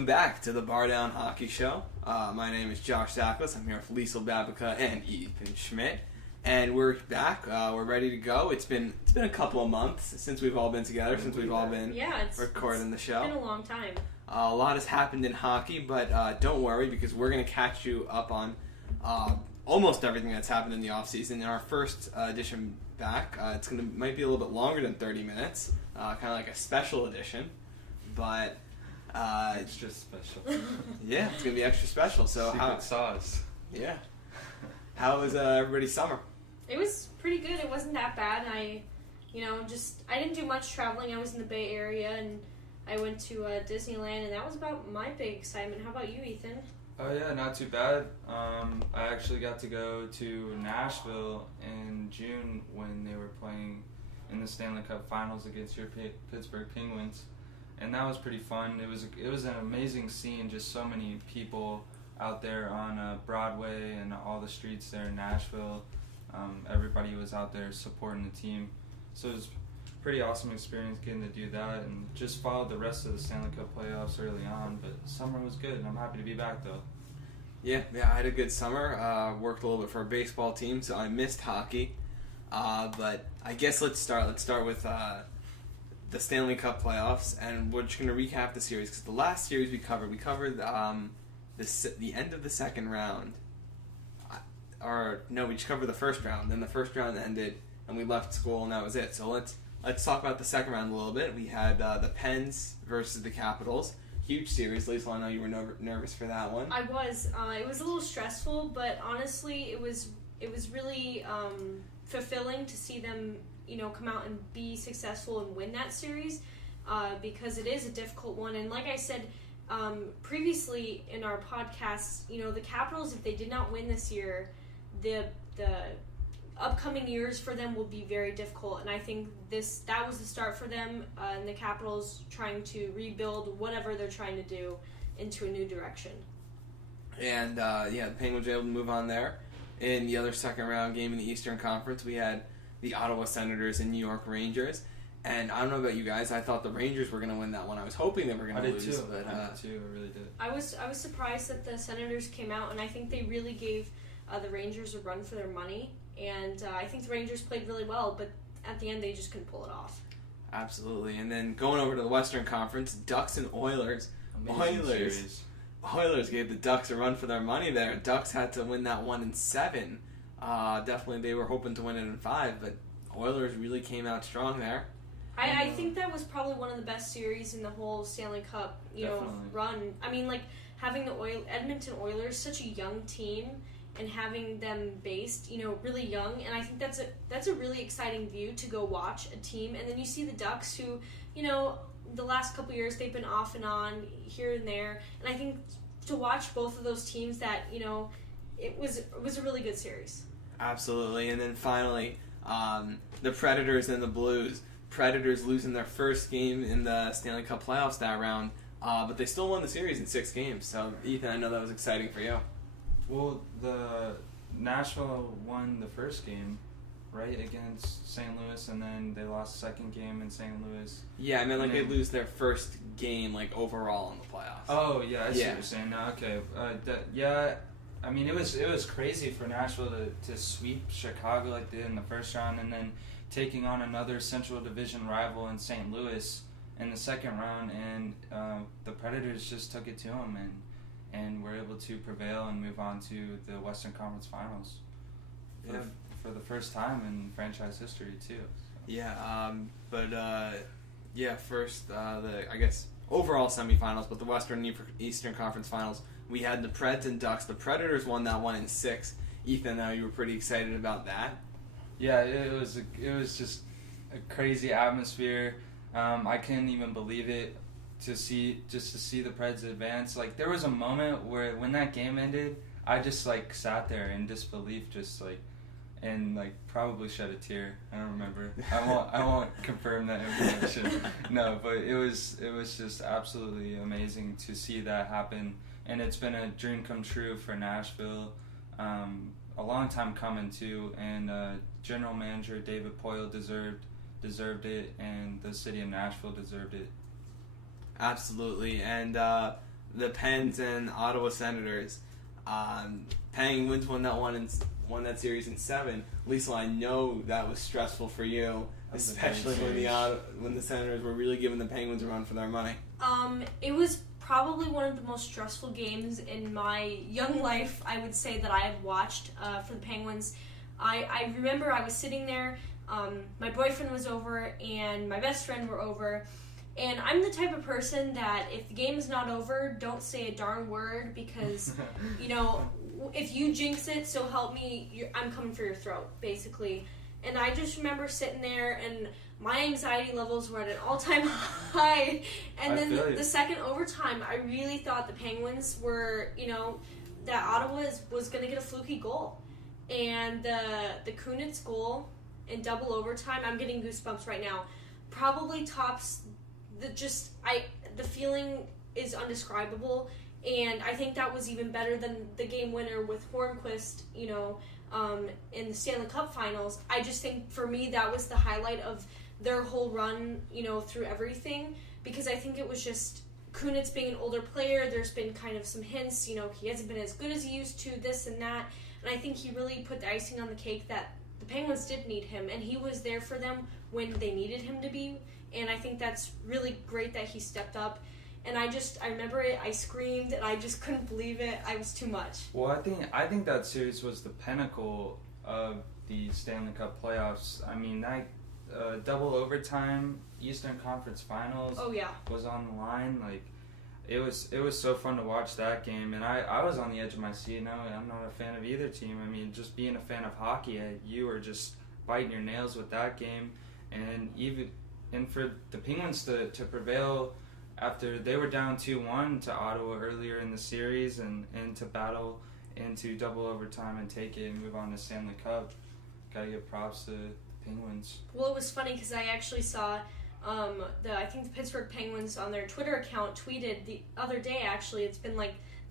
Welcome back to the Bar Down Hockey Show. My name is Josh Zaklis. I'm here with Liesl Babica and Ethan Schmidt. And we're back. We're ready to go. It's been a couple of months since we've all been together, since we've all been recording the show. It's been a long time. A lot has happened in hockey, but don't worry because we're going to catch you up on almost everything that's happened in the offseason. In our first edition back, might be a little bit longer than 30 minutes, kind of like a special edition. But extra special. Yeah, it's gonna be extra special. So Secret sauce. Yeah. How was everybody's summer? It was pretty good. It wasn't that bad. I didn't do much traveling. I was in the Bay Area and I went to Disneyland, and that was about my big excitement. How about you, Ethan? Oh yeah, not too bad. I actually got to go to Nashville in June when they were playing in the Stanley Cup Finals against your Pittsburgh Penguins. And that was pretty fun. It was an amazing scene. Just so many people out there on Broadway and all the streets there in Nashville. Everybody was out there supporting the team. So it was a pretty awesome experience getting to do that, and just followed the rest of the Stanley Cup Playoffs early on. But summer was good, and I'm happy to be back though. Yeah, I had a good summer. Worked a little bit for a baseball team, so I missed hockey. But I guess let's start with the Stanley Cup Playoffs, and we're just going to recap the series because the last series we covered the end of the second round. We just covered the first round. Then the first round ended, and we left school, and that was it. So let's talk about the second round a little bit. We had the Pens versus the Capitals. Huge series. Liesl, I know you were nervous for that one. I was. It was a little stressful, but honestly, it was really fulfilling to see them come out and be successful and win that series, because it is a difficult one. And like I said previously in our podcast, the Capitals, if they did not win this year, the upcoming years for them will be very difficult. And I think that was the start for them, and the Capitals trying to rebuild whatever they're trying to do into a new direction. And the Penguins were able to move on there. In the other second round game in the Eastern Conference, we had the Ottawa Senators and New York Rangers. And I don't know about you guys, I thought the Rangers were going to win that one. I was hoping they were going to lose. I did too. But, I did too. I really did. I was surprised that the Senators came out, and I think they really gave the Rangers a run for their money. And I think the Rangers played really well, but at the end they just couldn't pull it off. Absolutely. And then going over to the Western Conference, Ducks and Oilers. Oilers gave the Ducks a run for their money there. Ducks had to win that one in 7. Definitely they were hoping to win it in 5, but Oilers really came out strong there. I think that was probably one of the best series in the whole Stanley Cup, run. I mean, like, having the Edmonton Oilers, such a young team, and having them based, really young, and I think that's a really exciting view to go watch a team. And then you see the Ducks, who, the last couple years they've been off and on here and there, and I think to watch both of those teams, that it was a really good series. Absolutely. And then finally, the Predators and the Blues. Predators losing their first game in the Stanley Cup Playoffs that round, but they still won the series in 6 games. So, Ethan, I know that was exciting for you. Well, the Nashville won the first game, right, against St. Louis, and then they lost the second game in St. Louis. Yeah, I mean, they lose their first game, overall in the playoffs. Oh, yeah, I see what you're saying now. Okay. I mean, it was crazy for Nashville to sweep Chicago like they did in the first round, and then taking on another Central Division rival in St. Louis in the second round, and the Predators just took it to them and were able to prevail and move on to the Western Conference Finals for the first time in franchise history too. So. Yeah, first the overall semifinals, but the Western and Eastern Conference Finals, we had the Preds and Ducks. The Predators won that one in 6. Ethan, now you were pretty excited about that. Yeah, it was just a crazy atmosphere. I couldn't even believe it to see the Preds advance. Like, there was a moment where when that game ended, I just sat there in disbelief, and probably shed a tear. I don't remember. I won't confirm that information. No, but it was just absolutely amazing to see that happen, and it's been a dream come true for Nashville. A long time coming too, and General Manager David Poile deserved it, and the city of Nashville deserved it. Absolutely, and the Pens and Ottawa Senators. Penguins won that series in 7. Lisa, I know that was stressful for you, especially when the Senators were really giving the Penguins a run for their money. It was probably one of the most stressful games in my young life, I would say, that I have watched for the Penguins. I remember I was sitting there, my boyfriend was over, and my best friend were over, and I'm the type of person that if the game is not over, don't say a darn word, because, if you jinx it, so help me, I'm coming for your throat, basically. And I just remember sitting there, and my anxiety levels were at an all-time high. And then the second overtime, I really thought the Penguins were, that Ottawa was going to get a fluky goal. And the Kunitz goal in double overtime, I'm getting goosebumps right now, probably tops the feeling is undescribable. And I think that was even better than the game winner with Hornquist, in the Stanley Cup Finals. I just think, for me, that was the highlight of their whole run, through everything. Because I think it was just Kunitz being an older player. There's been kind of some hints, he hasn't been as good as he used to, this and that. And I think he really put the icing on the cake that the Penguins did need him. And he was there for them when they needed him to be. And I think that's really great that he stepped up. And I remember it, I screamed, and I just couldn't believe it. I was too much. Well, I think that series was the pinnacle of the Stanley Cup Playoffs. I mean, that double overtime Eastern Conference Finals was on the line. Like, it was so fun to watch that game, and I was on the edge of my seat. No, I'm not a fan of either team. I mean, just being a fan of hockey, you were just biting your nails with that game, and for the Penguins to prevail after they were down 2-1 to Ottawa earlier in the series, and to battle into double overtime and take it and move on to Stanley Cup. Gotta give props to the Penguins. Well, it was funny because I actually saw I think the Pittsburgh Penguins on their Twitter account tweeted the other day, actually. It's been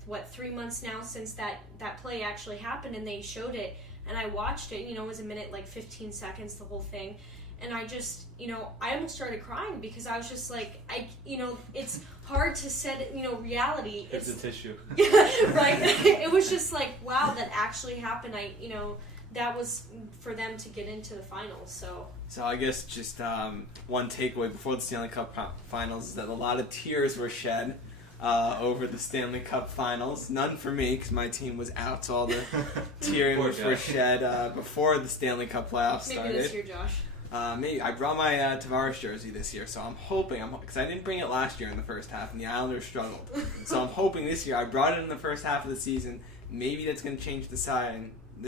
3 months now since that play actually happened, and they showed it, and I watched it. It was a minute, 15 seconds, the whole thing. And I just, I almost started crying because I was just it's hard to set, reality. It's a tissue. Right? It was just wow, that actually happened. That was for them to get into the finals, So I guess just one takeaway before the Stanley Cup Finals is that a lot of tears were shed over the Stanley Cup Finals. None for me, because my team was out, so all the tears were shed before the Stanley Cup Playoffs started. Maybe this year, Josh. Maybe. I brought my Tavares jersey this year, so I'm hoping, because I didn't bring it last year in the first half, and the Islanders struggled. So I'm hoping this year, I brought it in the first half of the season. Maybe that's going to change the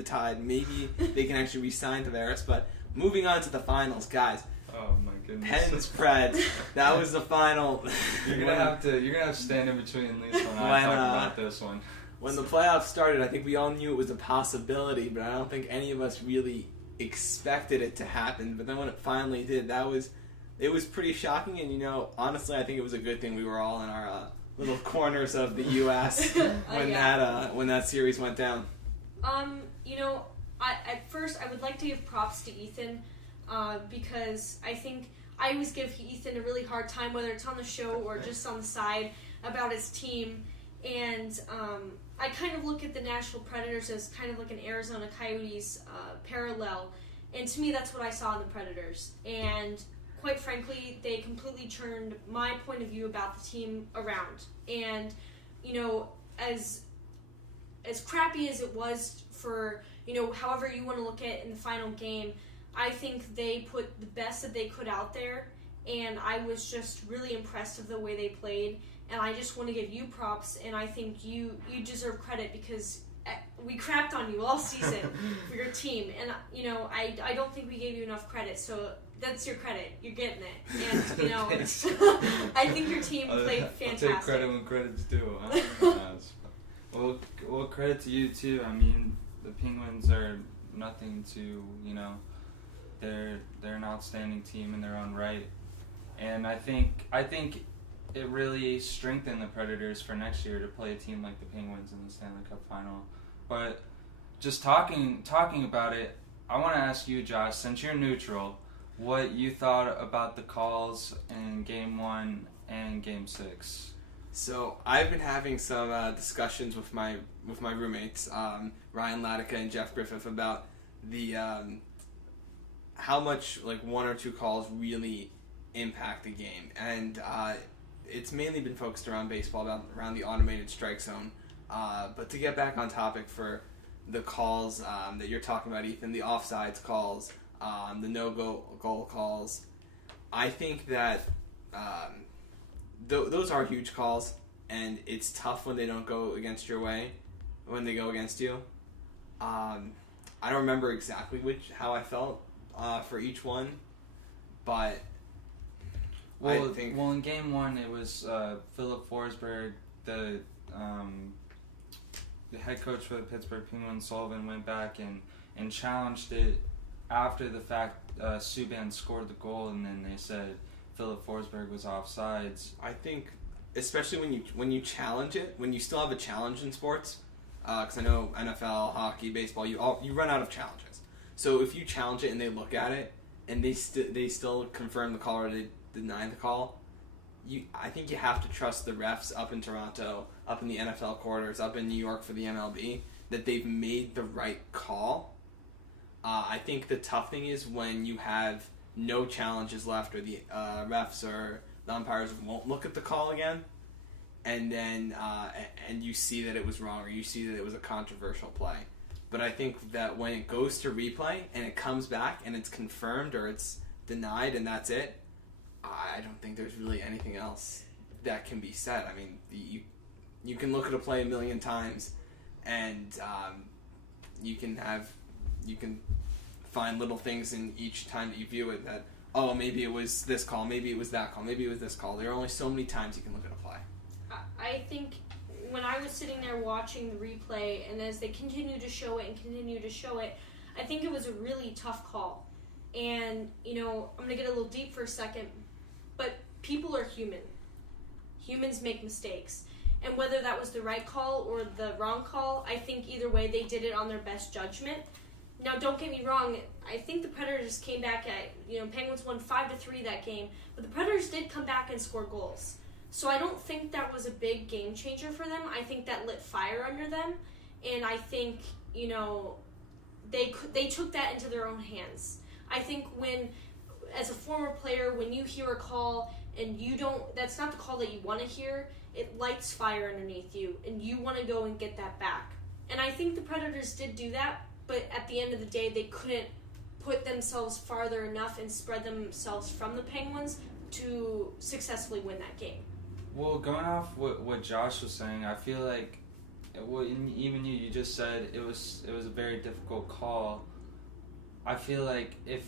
tide. Maybe they can actually re-sign Tavares. But moving on to the finals, guys. Oh my goodness. Pens Preds. That was the final. You're gonna have to stand in between Lisa and I talk about this one. When the playoffs started, I think we all knew it was a possibility, but I don't think any of us really expected it to happen. But then when it finally did, it was pretty shocking. And honestly, I think it was a good thing we were all in our little corners of the U.S. when that series went down. At first I would like to give props to Ethan, because I think I always give Ethan a really hard time, whether it's on the show or just on the side, about his team. And I kind of look at the Nashville Predators as kind of like an Arizona Coyotes parallel. And to me, that's what I saw in the Predators. And quite frankly, they completely turned my point of view about the team around. And, as crappy as it was for, however you want to look at it in the final game, I think they put the best that they could out there. And I was just really impressed with the way they played. And I just want to give you props, and I think you deserve credit because we crapped on you all season for your team. And, I don't think we gave you enough credit, so that's your credit. You're getting it. And, I think your team played fantastic. I'll take credit when credit's due, huh? Well, credit to you, too. I mean, the Penguins are nothing to, they're an outstanding team in their own right. And I think it really strengthened the Predators for next year to play a team like the Penguins in the Stanley Cup Final. But just talking about it, I want to ask you, Josh, since you're neutral, what you thought about the calls in Game 1 and Game 6. So I've been having some discussions with my roommates, Ryan Latica and Jeff Griffith, about the how much like one or two calls really impact the game, and it's mainly been focused around baseball, around the automated strike zone. But to get back on topic for the calls that you're talking about, Ethan, the offsides calls, the no-goal calls, I think that those are huge calls, and it's tough when they don't go against your way, when they go against you. I don't remember exactly how I felt for each one, but I think... Well, in Game 1, it was Philip Forsberg, the head coach for the Pittsburgh Penguins, Sullivan, went back and challenged it after the fact. Subban scored the goal, and then they said Philip Forsberg was offsides. I think, especially when you challenge it, when you still have a challenge in sports, because I know NFL, hockey, baseball, you run out of challenges. So if you challenge it and they look at it and they still confirm the call or they deny the call, I think you have to trust the refs up in Toronto, up in the NFL quarters, up in New York for the MLB, that they've made the right call. I think the tough thing is when you have no challenges left, or the refs or the umpires won't look at the call again, and then and you see that it was wrong, or you see that it was a controversial play. But I think that when it goes to replay and it comes back and it's confirmed or it's denied and that's it, I don't think there's really anything else that can be said. I mean, you can look at a play a million times, and you can find little things in each time that you view it that, oh, maybe it was this call, maybe it was that call, maybe it was this call. There are only so many times you can look at a play. I think when I was sitting there watching the replay, and as they continue to show it, I think it was a really tough call. And, I'm going to get a little deep for a second, but people are human. Humans make mistakes. And whether that was the right call or the wrong call, I think either way they did it on their best judgment. Now, don't get me wrong, I think the Predators came back at, Penguins won 5-3 that game, but the Predators did come back and score goals. So I don't think that was a big game changer for them. I think that lit fire under them, and I think, they took that into their own hands. I think as a former player, when you hear a call and that's not the call that you want to hear, it lights fire underneath you, and you want to go and get that back. And I think the Predators did do that, but at the end of the day, they couldn't put themselves farther enough and spread themselves from the Penguins to successfully win that game. Well, going off what Josh was saying, I feel like, even you just said it was a very difficult call. I feel like if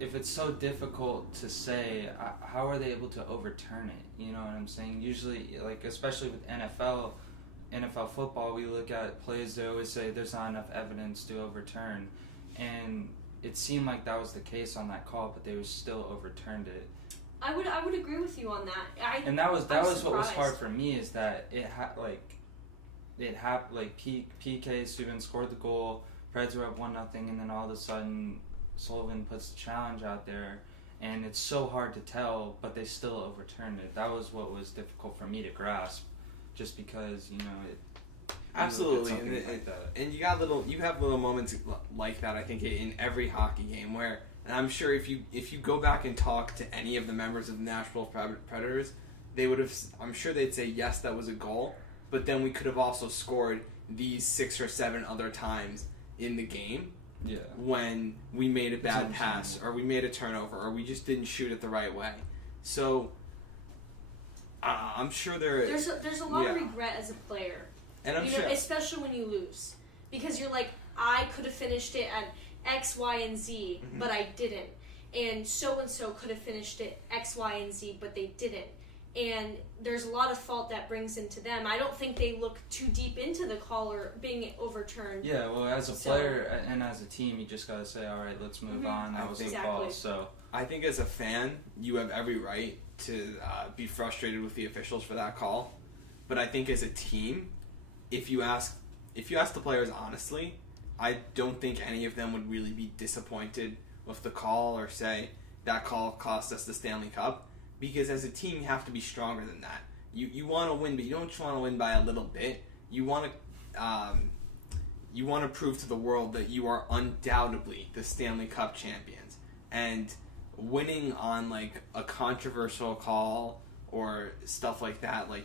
it's so difficult to say, how are they able to overturn it? You know what I'm saying? Usually, like, especially with NFL football, we look at plays, they always say there's not enough evidence to overturn. And it seemed like that was the case on that call, but they still overturned it. I would agree with you on that. And that was what was hard for me, is that it happened, PK Subban scored the goal, Preds were up 1-0, and then all of a sudden Sullivan puts the challenge out there, and it's so hard to tell, but they still overturned it. That was what was difficult for me to grasp, just because absolutely, and you have little moments like that. I think in every hockey game where, and I'm sure if you go back and talk to any of the members of the Nashville Predators, I'm sure they'd say yes, that was a goal, but then we could have also scored these 6 or 7 other times in the game. Yeah. When we made a bad pass, or we made a turnover, or we just didn't shoot it the right way. So I'm sure there's a lot of regret as a player, and I'm sure, especially when you lose, because you're like, I could have finished it at X, Y, and Z, but I didn't, and so could have finished it X, Y, and Z, but they didn't. And there's a lot of fault that brings into them. I don't think they look too deep into the call or being overturned. Yeah, well, as a player and as a team, you just got to say, all right, let's move on. That was the call. So I think as a fan, you have every right to be frustrated with the officials for that call. But I think as a team, if you ask the players honestly, I don't think any of them would really be disappointed with the call or say that call cost us the Stanley Cup. Because as a team, you have to be stronger than that. you want to win, but you don't just want to win by a little bit. You want to prove to the world that you are undoubtedly the Stanley Cup champions. And winning on like a controversial call or stuff like that, like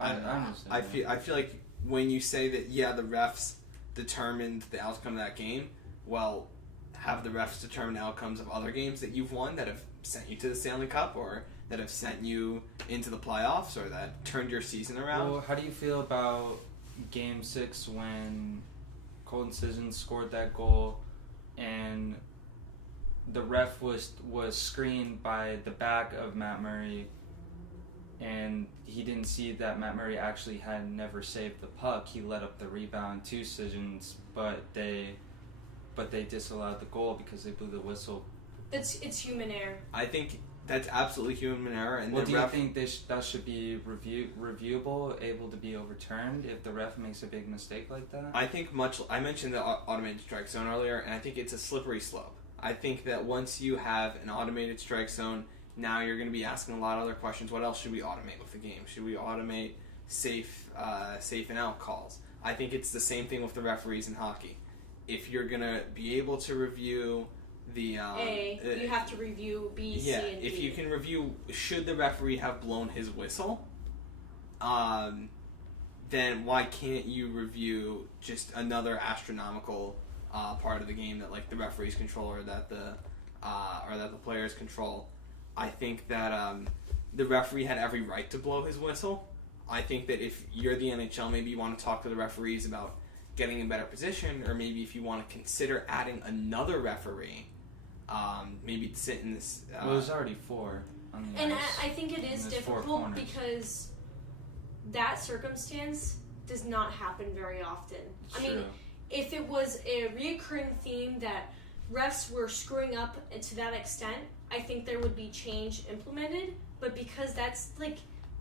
I feel like when you say that the refs determined the outcome of that game, well, have the refs determined outcomes of other games that you've won that have sent you to the Stanley Cup or that have sent you into the playoffs or that turned your season around? Well, how do you feel about Game 6 when Colton Sissons scored that goal and the ref was screened by the back of Matt Murray, and he didn't see that Matt Murray actually had never saved the puck. He let up the rebound to Sissons, but they disallowed the goal because they blew the whistle. It's human error. I think that's absolutely human error. And do you think that should be reviewable, able to be overturned if the ref makes a big mistake like that? I think I mentioned the automated strike zone earlier, and I think it's a slippery slope. I think that once you have an automated strike zone, now you're going to be asking a lot of other questions. What else should we automate with the game? Should we automate safe and out calls? I think it's the same thing with the referees in hockey. If you're going to be able to review you have to review B, C, and D. If you can review, should the referee have blown his whistle, then why can't you review just another astronomical part of the game that like the referees control or that the players control? I think that the referee had every right to blow his whistle. I think that if you're the NHL, maybe you want to talk to the referees about getting in better position, or maybe if you want to consider adding another referee, maybe to sit in this. Well, there's already 4 on the and ice, I think it is difficult because that circumstance does not happen very often. It's I mean, true. if it was a reoccurring theme that refs were screwing up to that extent, I think there would be change implemented. But because that's like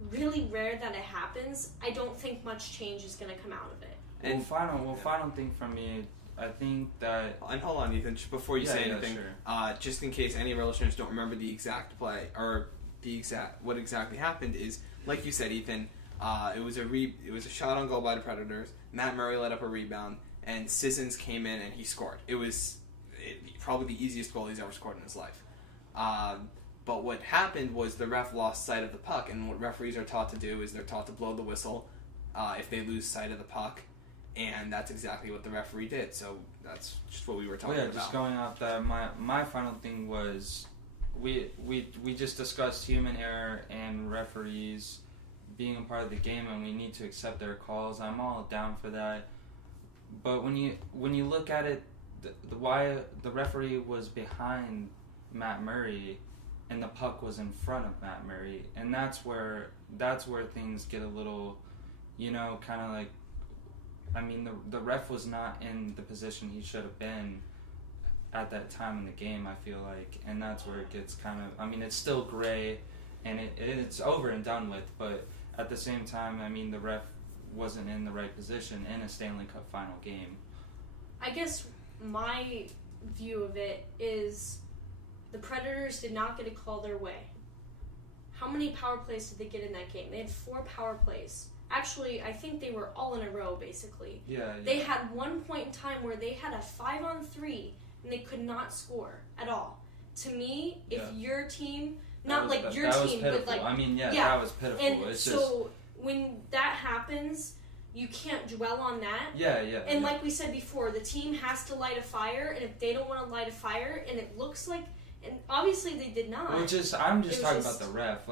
really rare that it happens, I don't think much change is going to come out of it. And final thing from me, I think that... And hold on, Ethan, just before you say anything, sure. Just in case any of our listeners don't remember the exact play, or what exactly happened is, like you said, Ethan, it was a shot on goal by the Predators, Matt Murray let up a rebound, and Sissons came in and he scored. It was probably the easiest goal he's ever scored in his life. But what happened was the ref lost sight of the puck, and what referees are taught to do is they're taught to blow the whistle if they lose sight of the puck. And that's exactly what the referee did. So that's just what we were talking about. Just going off that, my final thing was we just discussed human error and referees being a part of the game, and we need to accept their calls. I'm all down for that. But when you look at it, why the referee was behind Matt Murray and the puck was in front of Matt Murray, and that's where things get a little, kind of like. I mean, the ref was not in the position he should have been at that time in the game, I feel like. And that's where it gets kind of... I mean, it's still gray, and it's over and done with. But at the same time, I mean, the ref wasn't in the right position in a Stanley Cup final game. I guess my view of it is the Predators did not get a call their way. How many power plays did they get in that game? They had 4 power plays. Actually, I think they were all in a row, basically. Yeah. They had one point in time where they had a 5-on-3, and they could not score at all. To me, if your team, not like your team, but like... I mean, that was pitiful. And it's so when that happens, you can't dwell on that. Yeah. And like we said before, the team has to light a fire, and if they don't want to light a fire, and it looks like... And obviously they did not. I'm just talking about the ref.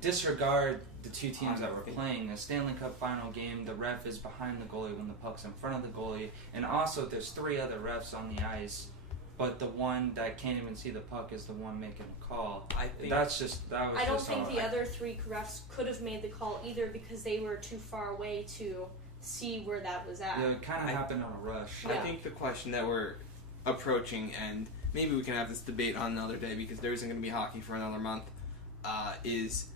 Disregard the 2 teams that were playing. A Stanley Cup final game, the ref is behind the goalie when the puck's in front of the goalie. And also there's 3 other refs on the ice, but the one that can't even see the puck is the one making the call. I don't think the other 3 refs could have made the call either because they were too far away to see where that was at. Yeah, it kind of happened on a rush. I think the question that we're approaching, and maybe we can have this debate on another day because there isn't going to be hockey for another month, is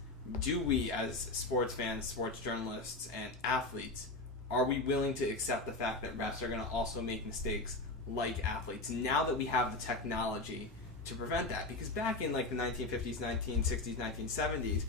do we as sports fans, sports journalists, and athletes, are we willing to accept the fact that refs are going to also make mistakes like athletes now that we have the technology to prevent that? Because back in like the 1950s, 1960s, 1970s,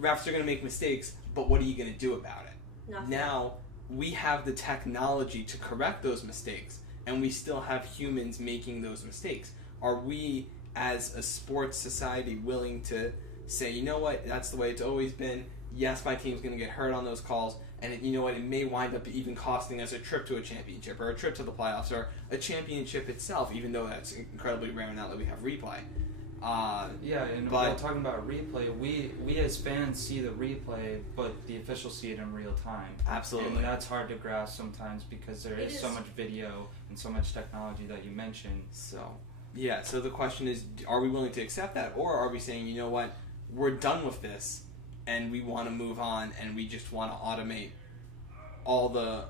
refs are going to make mistakes, but what are you going to do about it? Nothing. Now, we have the technology to correct those mistakes, and we still have humans making those mistakes. Are we, as a sports society, willing to say, you know what, that's the way it's always been. Yes, my team's going to get hurt on those calls, and you know what, it may wind up even costing us a trip to a championship or a trip to the playoffs or a championship itself, even though that's incredibly rare now that we have replay. While talking about replay, we as fans see the replay, but the officials see it in real time. Absolutely. And that's hard to grasp sometimes because there is so much video and so much technology that you mentioned. So the question is, are we willing to accept that, or are we saying, you know what, we're done with this, and we want to move on, and we just want to automate all the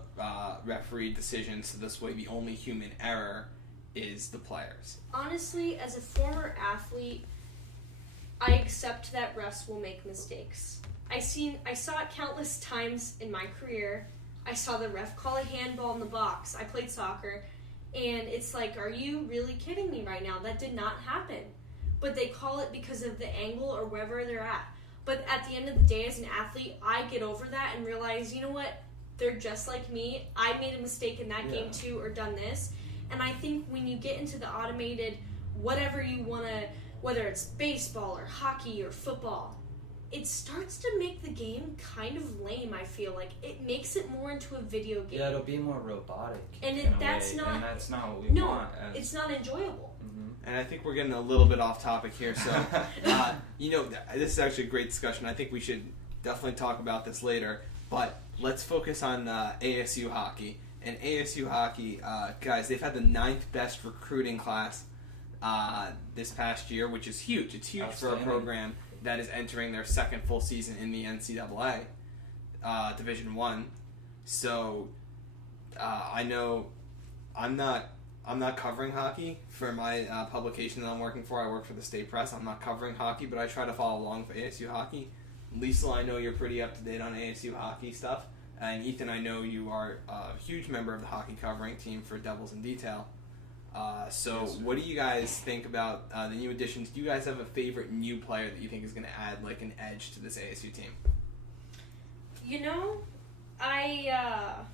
referee decisions, so this way the only human error is the players? Honestly, as a former athlete, I accept that refs will make mistakes. I saw it countless times in my career. I saw the ref call a handball in the box. I played soccer, and it's like, are you really kidding me right now? That did not happen. But they call it because of the angle or wherever they're at. But at the end of the day, as an athlete, I get over that and realize, you know what? They're just like me. I made a mistake in that game too, or done this. And I think when you get into the automated, whatever you want to, whether it's baseball or hockey or football, it starts to make the game kind of lame, I feel like. It makes it more into a video game. Yeah, it'll be more robotic. And that's not what we want. It's not enjoyable. And I think we're getting a little bit off topic here, so, this is actually a great discussion. I think we should definitely talk about this later, but let's focus on ASU Hockey. And ASU Hockey, guys, they've had the 9th best recruiting class this past year, which is huge. It's huge for a program that is entering their second full season in the NCAA Division I. So I know I'm not covering hockey for my publication that I'm working for. I work for the State Press. I'm not covering hockey, but I try to follow along for ASU Hockey. Lisa, I know you're pretty up to date on ASU Hockey stuff. And Ethan, I know you are a huge member of the hockey covering team for Devils in Detail. What do you guys think about the new additions? Do you guys have a favorite new player that you think is going to add like an edge to this ASU team? You know, I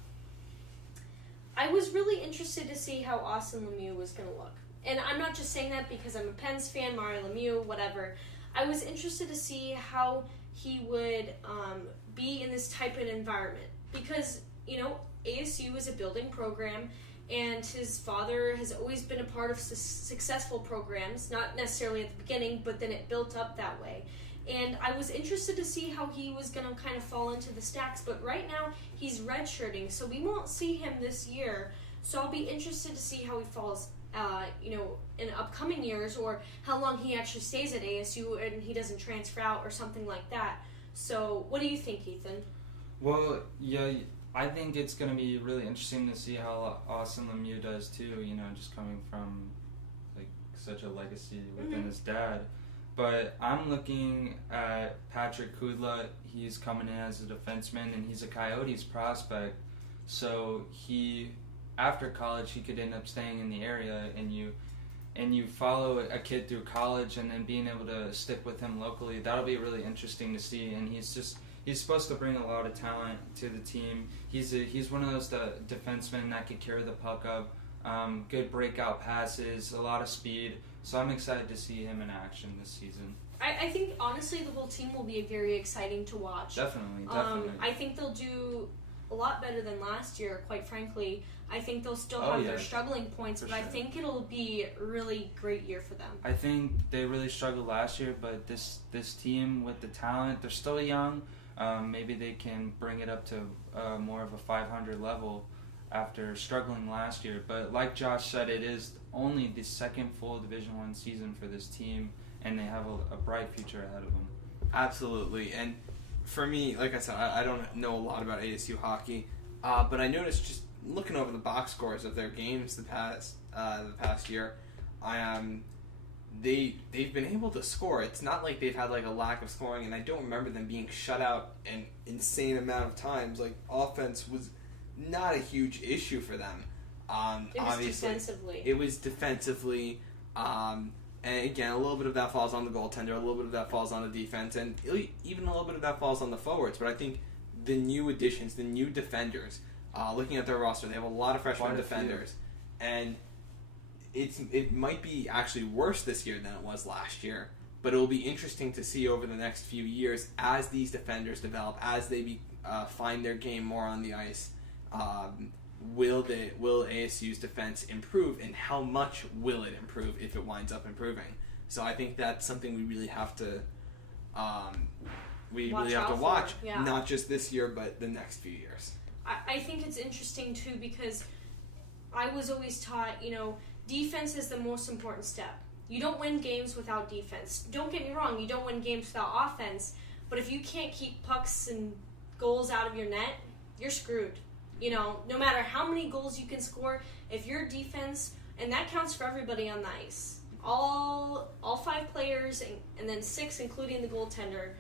was really interested to see how Austin Lemieux was going to look. And I'm not just saying that because I'm a Pens fan, Mario Lemieux, whatever. I was interested to see how he would be in this type of environment. Because, ASU is a building program, and his father has always been a part of successful programs, not necessarily at the beginning, but then it built up that way. And I was interested to see how he was going to kind of fall into the stacks, but right now he's redshirting, so we won't see him this year. So I'll be interested to see how he falls, in upcoming years, or how long he actually stays at ASU and he doesn't transfer out or something like that. So what do you think, Ethan? Well, yeah, I think it's going to be really interesting to see how Austin Lemieux does too, just coming from like such a legacy within his dad. But I'm looking at Patrick Kudla. He's coming in as a defenseman, and he's a Coyotes prospect. So after college, he could end up staying in the area, and you follow a kid through college, and then being able to stick with him locally. That'll be really interesting to see. And he's supposed to bring a lot of talent to the team. He's one of those defensemen that could carry the puck up, good breakout passes, a lot of speed. So I'm excited to see him in action this season. I think, honestly, the whole team will be very exciting to watch. Definitely. I think they'll do a lot better than last year, quite frankly. I think they'll still have their struggling points, but sure. I think it'll be a really great year for them. I think they really struggled last year, but this team with the talent, they're still young. Maybe they can bring it up to more of a 500 level after struggling last year. But like Josh said, it is only the second full Division I season for this team, and they have a bright future ahead of them. Absolutely. And for me, like I said, I don't know a lot about ASU hockey, but I noticed just looking over the box scores of their games the past year, they've been able to score. It's not like they've had like a lack of scoring, and I don't remember them being shut out an insane amount of times. Like, offense was not a huge issue for them. It was defensively. It was defensively, and And again, a little bit of that falls on the goaltender, a little bit of that falls on the defense, and even a little bit of that falls on the forwards. But I think the new additions, the new defenders, looking at their roster, they have a lot of freshman defenders. And it might be actually worse this year than it was last year. But it will be interesting to see over the next few years as these defenders develop, as they find their game more on the ice. Will ASU's defense improve, and how much will it improve if it winds up improving? So I think that's something we really have to watch, yeah. Not just this year, but the next few years. I think it's interesting too because I was always taught, defense is the most important step. You don't win games without defense. Don't get me wrong, you don't win games without offense, but if you can't keep pucks and goals out of your net, you're screwed. No matter how many goals you can score, if your defense, and that counts for everybody on the ice, all 5 players and then 6 including the goaltender,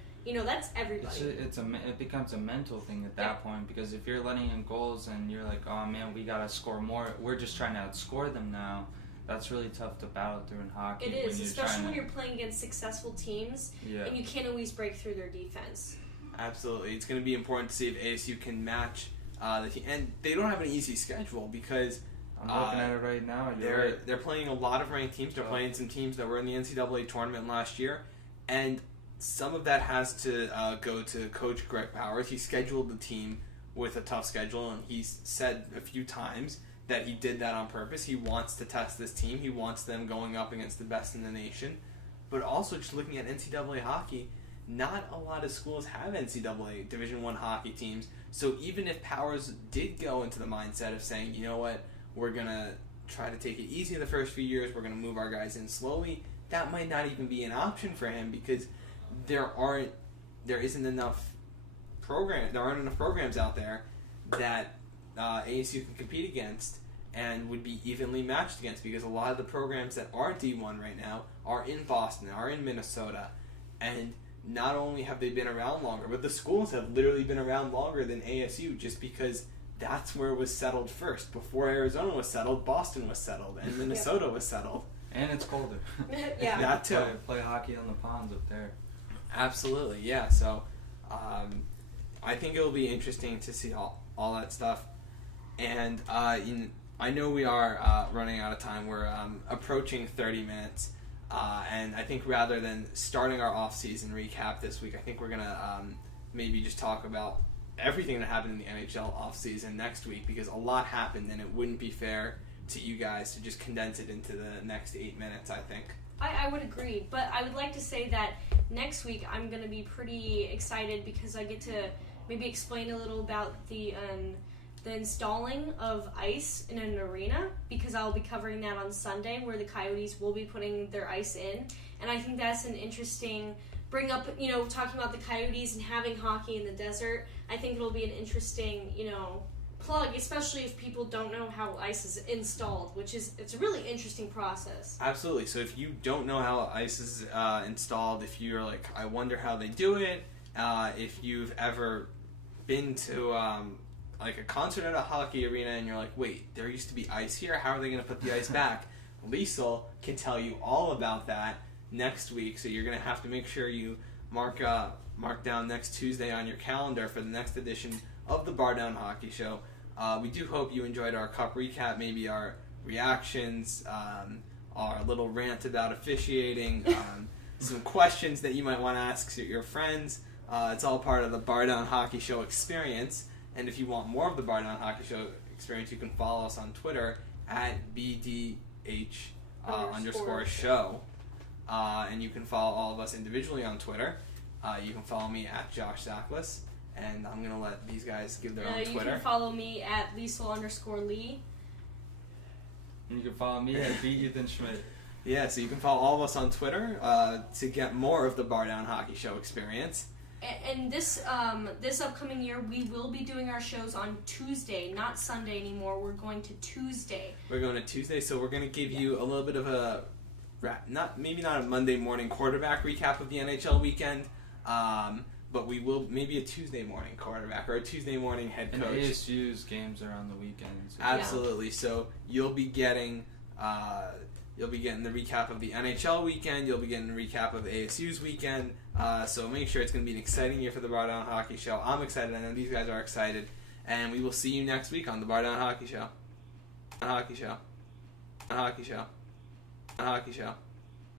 that's everybody. It becomes a mental thing at that point, because if you're letting in goals and you're like, oh man, we gotta score more, we're just trying to outscore them now. That's really tough to battle through in hockey. It is, especially when you're playing against successful teams, and you can't always break through their defense. Absolutely. It's going to be important to see if ASU can match the team. And they don't have an easy schedule because I'm looking at it right now. They're playing a lot of ranked teams. They're playing some teams that were in the NCAA tournament last year. And some of that has to go to Coach Greg Powers. He scheduled the team with a tough schedule, and he's said a few times that he did that on purpose. He wants to test this team. He wants them going up against the best in the nation. But also, just looking at NCAA hockey, not a lot of schools have NCAA Division I hockey teams. So even if Powers did go into the mindset of saying, you know what, we're going to try to take it easy the first few years, we're going to move our guys in slowly, that might not even be an option for him because there aren't enough programs out there that ASU can compete against and would be evenly matched against, because a lot of the programs that are D1 right now are in Boston, are in Minnesota, and not only have they been around longer, but the schools have literally been around longer than ASU just because that's where it was settled first. Before Arizona was settled, Boston was settled, and Minnesota was settled. And it's colder. Yeah. That too. Play hockey on the ponds up there. Absolutely, yeah. So I think it will be interesting to see all that stuff. And I know we are running out of time. We're approaching 30 minutes. And I think rather than starting our off-season recap this week, I think we're going to maybe just talk about everything that happened in the NHL off-season next week, because a lot happened, and it wouldn't be fair to you guys to just condense it into the next 8 minutes, I think. I would agree, but I would like to say that next week I'm going to be pretty excited because I get to maybe explain a little about the installing of ice in an arena, because I'll be covering that on Sunday where the Coyotes will be putting their ice in. And I think that's an interesting bring up, talking about the Coyotes and having hockey in the desert. I think it'll be an interesting, plug, especially if people don't know how ice is installed, it's a really interesting process. Absolutely. So if you don't know how ice is installed, if you're like, I wonder how they do it, if you've ever been to like a concert at a hockey arena and you're like, wait, there used to be ice here, how are they going to put the ice back? Liesl can tell you all about that next week, so you're going to have to make sure you mark down next Tuesday on your calendar for the next edition of the Bar Down Hockey Show. We do hope you enjoyed our cup recap, maybe our reactions, our little rant about officiating, some questions that you might want to ask your friends. It's all part of the Bar Down Hockey Show experience. And if you want more of the Bar Down Hockey Show experience, you can follow us on Twitter at BDH underscore show. And you can follow all of us individually on Twitter. You can follow me at Josh Zaklis. And I'm going to let these guys give their own Twitter. You can follow me at Liesl underscore Lee. And you can follow me at Ethan Schmidt. Yeah, so you can follow all of us on Twitter to get more of the Bar Down Hockey Show experience. And this upcoming year, we will be doing our shows on Tuesday, not Sunday anymore. We're going to Tuesday. We're going to Tuesday, so we're going to give you a little bit of a, maybe not a Monday morning quarterback recap of the NHL weekend, but we will maybe a Tuesday morning quarterback or a Tuesday morning head coach. And ASU's games are on the weekends. Absolutely. So you'll be getting You'll be getting the recap of the NHL weekend. You'll be getting the recap of ASU's weekend. So make sure it's going to be an exciting year for the Bar Down Hockey Show. I'm excited. I know these guys are excited. And we will see you next week on the Bar Down Hockey Show. Hockey Show. Hockey Show. Hockey Show.